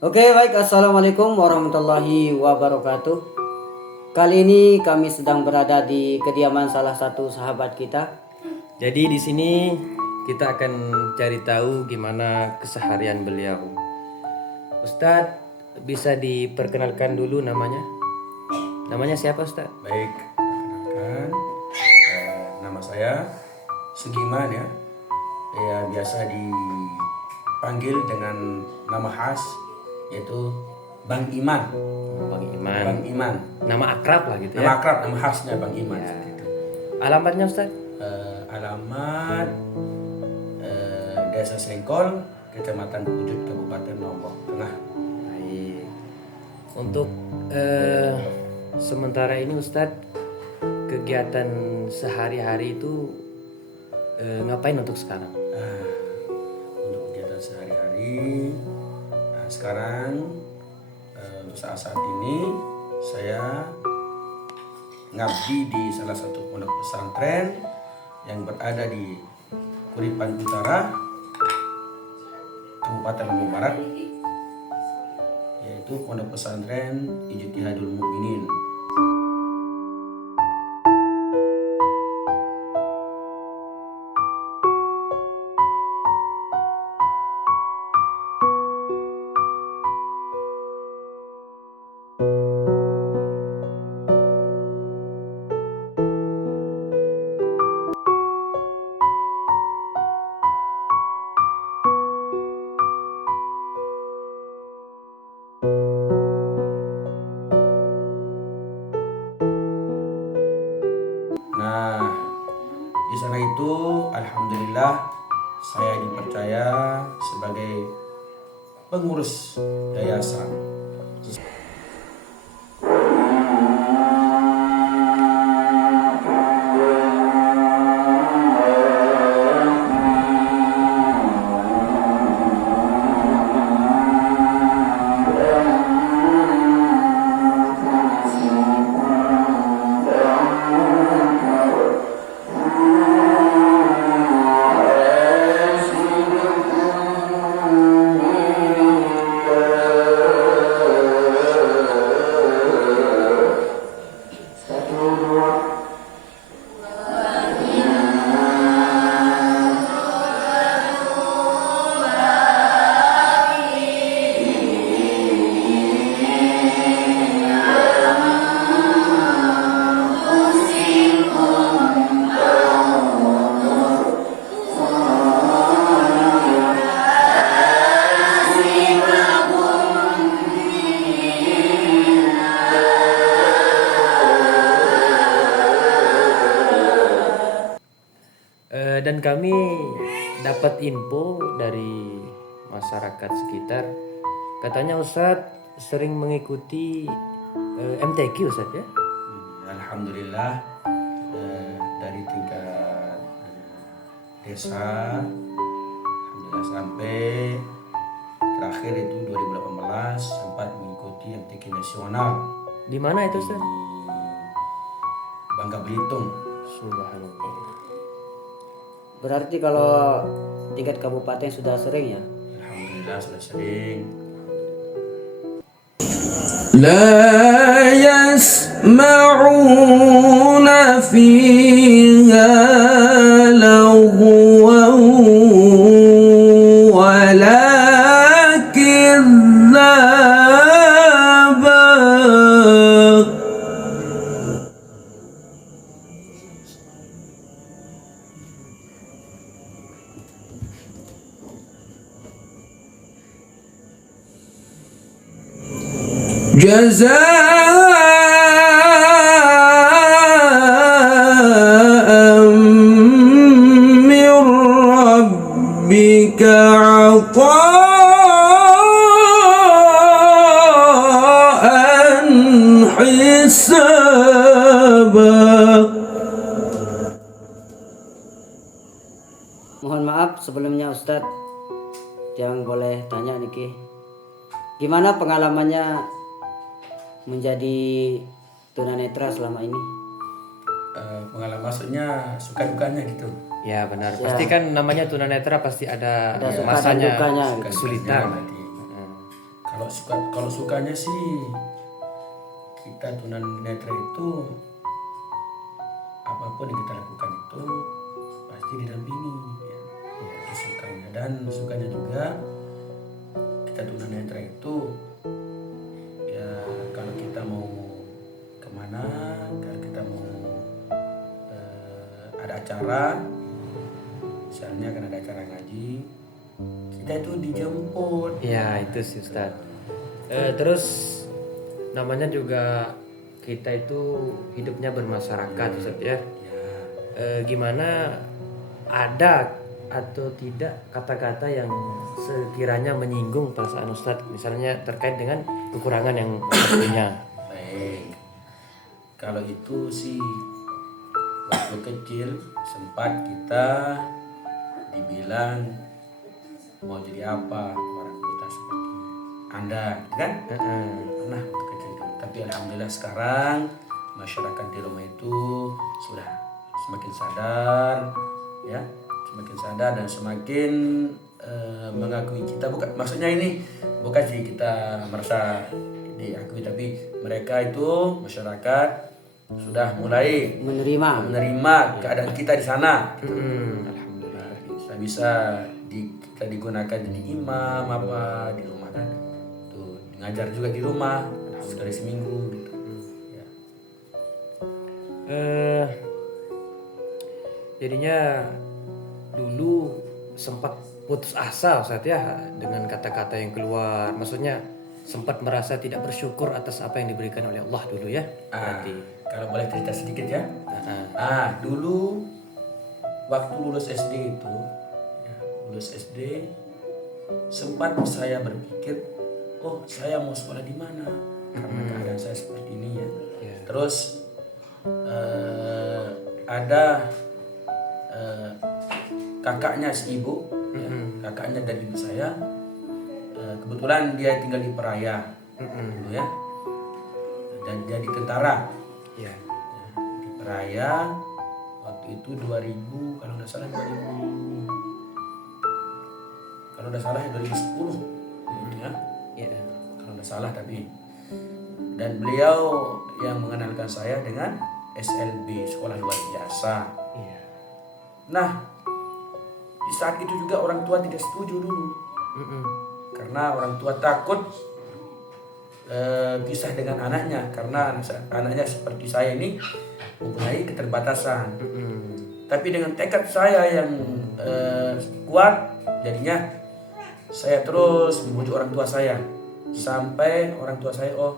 Oke, baik. Assalamualaikum warahmatullahi wabarakatuh. Kali ini kami sedang berada di kediaman salah satu sahabat kita. Jadi di sini kita akan cari tahu gimana keseharian beliau. Ustadz, bisa diperkenalkan dulu namanya? Namanya siapa Ustadz? Baik, perkenalkan, nama saya Sugiman ya. Biasa dipanggil dengan nama khas yaitu Bang Iman. Bang Iman. Bang Iman. Nama akrab lah gitu Nama ya. akrab, nama khasnya Bang Iman. Ya. Gitu. Alamatnya Ustadz? Alamat Desa Sengkol, Kecamatan Pujut, Kabupaten Lombok Tengah. Baik. Untuk sementara ini Ustadz, kegiatan sehari-hari itu ngapain untuk sekarang? Untuk kegiatan sehari-hari, sekarang untuk saat ini saya ngabdi di salah satu pondok pesantren yang berada di Kuripan Utara, Kabupaten Lombok Barat, yaitu pondok pesantren Ijtihadul Mukminin. Nah, di sana itu alhamdulillah saya dipercaya sebagai pengurus yayasan. Dan kami dapat info dari masyarakat sekitar, katanya Ustadz sering mengikuti MTQ Ustadz ya? Alhamdulillah, dari tingkat desa, alhamdulillah sampai terakhir itu 2018 sempat mengikuti MTQ nasional Di mana itu Ustadz? di Bangka Belitung. Subhanallah. Berarti kalau tingkat kabupaten sudah sering ya? Alhamdulillah sudah sering. لا يسمعون فيها لغوا ولا كذابا جزاء من ربك عطاء حسابا. Mohon maaf sebelumnya Ustadz, yang boleh tanya Niki, gimana pengalamannya menjadi tunanetra selama ini? Pengalaman maksudnya suka dukanya gitu. Ya benar. Pasti kan namanya tunanetra pasti ada Ada suka dan masanya dukanya. kesulitan. Nanti. Kalau sukanya sih kita tunanetra itu apapun yang kita lakukan itu pasti didampingi ya. Itu sukanya, dan sukanya juga kita tunanetra itu ya kalau kita mau kemana, kalau kita mau ada acara, misalnya kan ada acara ngaji, kita itu dijemput. Ya itu sih Ustaz. Terus namanya juga kita itu hidupnya bermasyarakat Ustaz ya. Gimana, ada atau tidak kata-kata yang sekiranya menyinggung perasaan Ustadz, misalnya terkait dengan kekurangan yang Ustadz punya? Baik, kalau itu sih waktu kecil sempat kita dibilang mau jadi apa orang buta seperti Anda, kan? Pernah waktu kecil itu. Tapi alhamdulillah sekarang masyarakat di rumah itu sudah semakin sadar, ya, semakin sadar dan semakin mengakui kita. Bukan, maksudnya ini bukan sih kita merasa diakui, tapi mereka itu masyarakat sudah mulai menerima keadaan kita di sana. Alhamdulillah. Bisa kita digunakan jadi imam apa di rumah kan, tuh ngajar juga di rumah sekali seminggu gitu. Ya. Jadinya dulu sempat putus asa Ustadz ya dengan kata-kata yang keluar, maksudnya sempat merasa tidak bersyukur atas apa yang diberikan oleh Allah dulu ya. Berarti Kalau boleh cerita sedikit ya. Dulu waktu lulus SD itu, ya, lulus SD sempat saya berpikir, oh saya mau sekolah di mana? Karena keadaan saya seperti ini ya. Terus ada kakaknya si ibu, ya, kakaknya dari ibu saya, kebetulan dia tinggal di Peraya dulu ya, dan jadi tentara. ya. Di Peraya waktu itu 2000, kalau nggak salah 2000, kalau nggak salah 2010 gitu ya, Ya. kalau nggak salah. Tapi dan beliau yang mengenalkan saya dengan SLB, sekolah luar biasa. Iya. Nah, di saat itu juga orang tua tidak setuju dulu, karena orang tua takut pisah dengan anaknya, karena anaknya seperti saya ini mempunyai keterbatasan. Tapi dengan tekad saya yang kuat, jadinya saya terus membujuk orang tua saya sampai orang tua saya, oh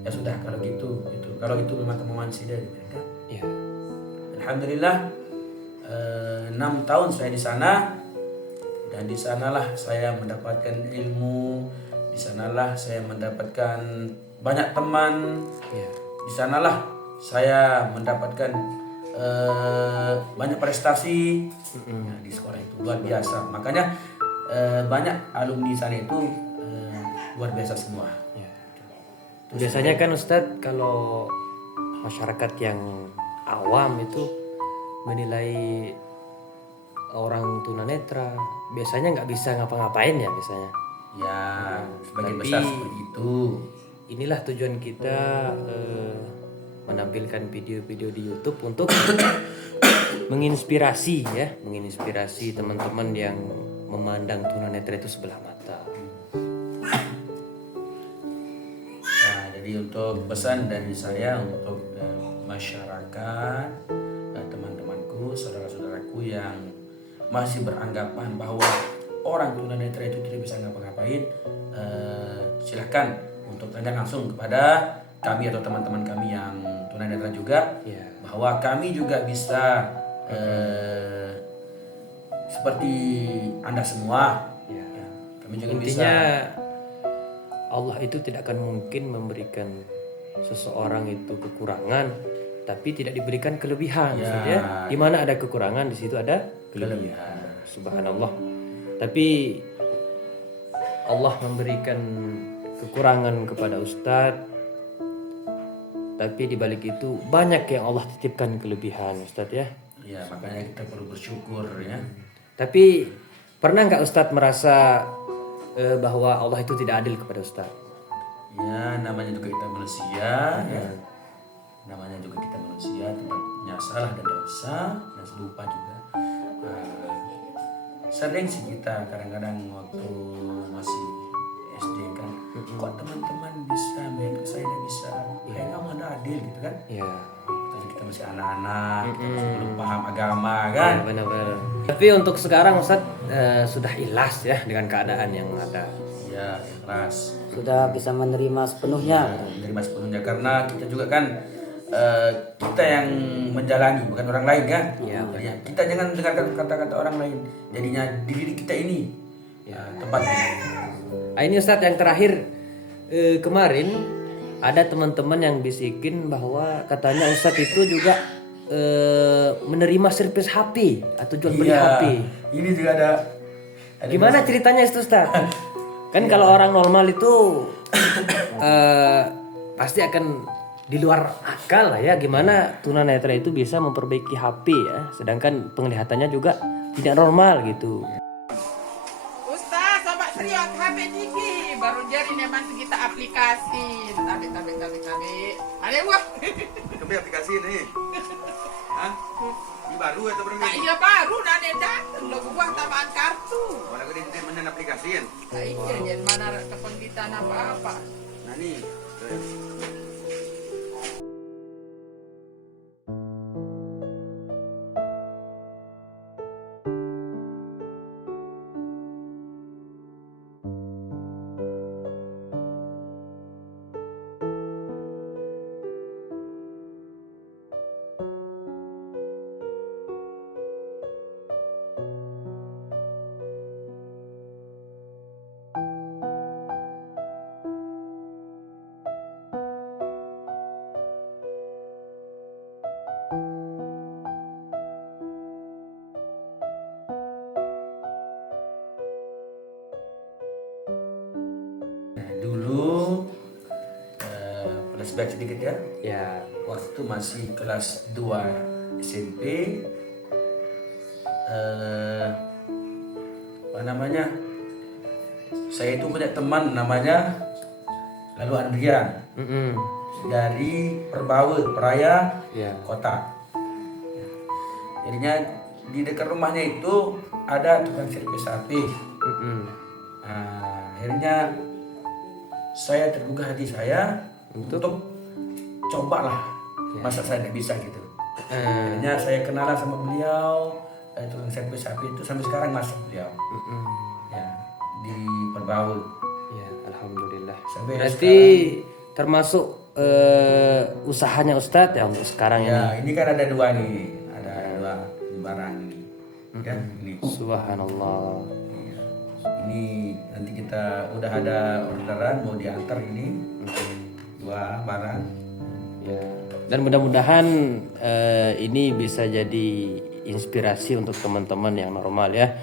ya sudah kalau gitu, kalau itu memang kemauan sih dari mereka. Ya. Alhamdulillah 6 tahun saya di sana, dan di sanalah saya mendapatkan ilmu, di sanalah saya mendapatkan banyak teman, di sanalah saya mendapatkan banyak prestasi. Nah, di sekolah itu luar biasa, makanya banyak alumni sana itu luar biasa semua. Biasanya kan Ustadz, kalau masyarakat yang awam itu menilai orang tunanetra biasanya nggak bisa ngapa-ngapain ya biasanya. Ya, sebagian Tapi besar seperti itu. Inilah tujuan kita menampilkan video-video di YouTube untuk menginspirasi teman-teman yang memandang tunanetra itu sebelah mata. Nah, jadi untuk pesan dari saya untuk masyarakat, teman-temanku, saudara-saudaraku yang masih beranggapan bahwa orang tunanetra itu tidak bisa ngapa-ngapain, silahkan untuk tanya langsung kepada kami atau teman-teman kami yang tunanetra juga, bahwa kami juga bisa seperti Anda semua. Ya, kami juga Intinya bisa. Allah itu tidak akan mungkin memberikan seseorang itu kekurangan tapi tidak diberikan kelebihan. Ustaz, ya. Di mana ada kekurangan di situ ada kelebihan. Subhanallah. Tapi Allah memberikan kekurangan kepada Ustadz, tapi di balik itu banyak yang Allah titipkan kelebihan Ustadz ya. Ya, makanya kita perlu bersyukur ya. Tapi pernah nggak Ustadz merasa bahwa Allah itu tidak adil kepada Ustaz? Ya, namanya juga kita manusia, ya. Namanya juga kita manusia, tempatnya salah dan dosa dan lupa juga. Sering sih kita kadang-kadang waktu masih SD kan, kok teman-teman bisa main ke saya tidak bisa, kayak kamu ada adil gitu kan? Ya. Tadi kita masih anak-anak, kita masih belum paham agama kan? Benar-benar. Tapi untuk sekarang Ustaz sudah ikhlas ya dengan keadaan yang ada. Ya, ikhlas. Sudah bisa menerima sepenuhnya. Menerima sepenuhnya karena kita juga kan kita yang menjalani bukan orang lain kan. Jadi kita jangan dengarkan kata-kata orang lain, jadinya diri kita ini tempatnya. Nah, ini Ustadz yang terakhir, kemarin ada teman-teman yang bisikin bahwa katanya Ustadz itu juga menerima servis HP atau jual beli HP. Ini juga ada Gimana ceritanya itu Ustadz? Kan kalau orang normal itu pasti akan di luar akal lah ya, gimana tunanetra itu bisa memperbaiki HP ya, sedangkan penglihatannya juga tidak normal gitu. Ustaz, sobat serius HP Diki baru jadi memang kita aplikasi. Tabe. Ada buah. Kami aplikasi ini. Hah? Ini baru atau belum Nah, iya baru nane datang lo buah tambahan kartu. Mana kau di mana aplikasiin? Nah, iya jadi mana kependidikan apa-apa. Nah nih. Dulu flashback sedikit ya. Ya. Waktu masih kelas 2 SMP, apa namanya? Saya itu punya teman namanya Lalu Andrian dari Peraya Ya. Kota. Jadinya di dekat rumahnya itu ada tukang servis HP. Nah, akhirnya saya tergugah hati saya untuk cobalah, masa saya tidak bisa gitu. Akhirnya saya kenalan sama beliau, tukang servis HP itu sampai sekarang masuk beliau. Ya, di Perbaul. Ya, alhamdulillah. Sampai Berarti termasuk usahanya Ustadz ya untuk sekarang ini. Ya, ini kan ada dua nih, ada dua barang ini. Ya, ini. Subhanallah. Ini nanti kita udah ada orderan mau diantar ini dua barang. Ya. Dan mudah-mudahan ini bisa jadi inspirasi untuk teman-teman yang normal ya,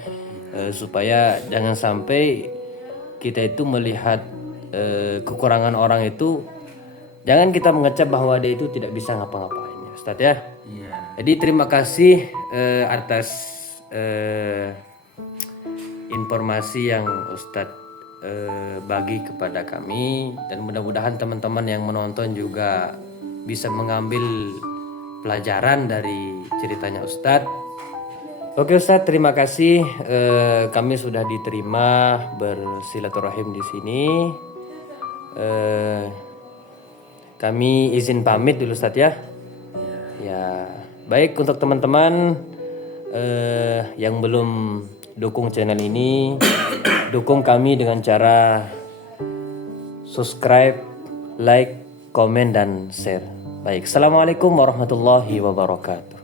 supaya jangan sampai kita itu melihat kekurangan orang itu, jangan kita mengecap bahwa dia itu tidak bisa ngapa-ngapain ya Ustadz ya. Iya. Jadi terima kasih atas informasi yang Ustadz bagi kepada kami, dan mudah-mudahan teman-teman yang menonton juga bisa mengambil pelajaran dari ceritanya Ustadz. Oke Ustadz, terima kasih. Kami sudah diterima bersilaturahim di sini. Kami izin pamit dulu Ustadz ya. Ya, baik untuk teman-teman yang belum dukung channel ini, dukung kami dengan cara subscribe, like, komen, dan share. Baik, assalamualaikum warahmatullahi wabarakatuh.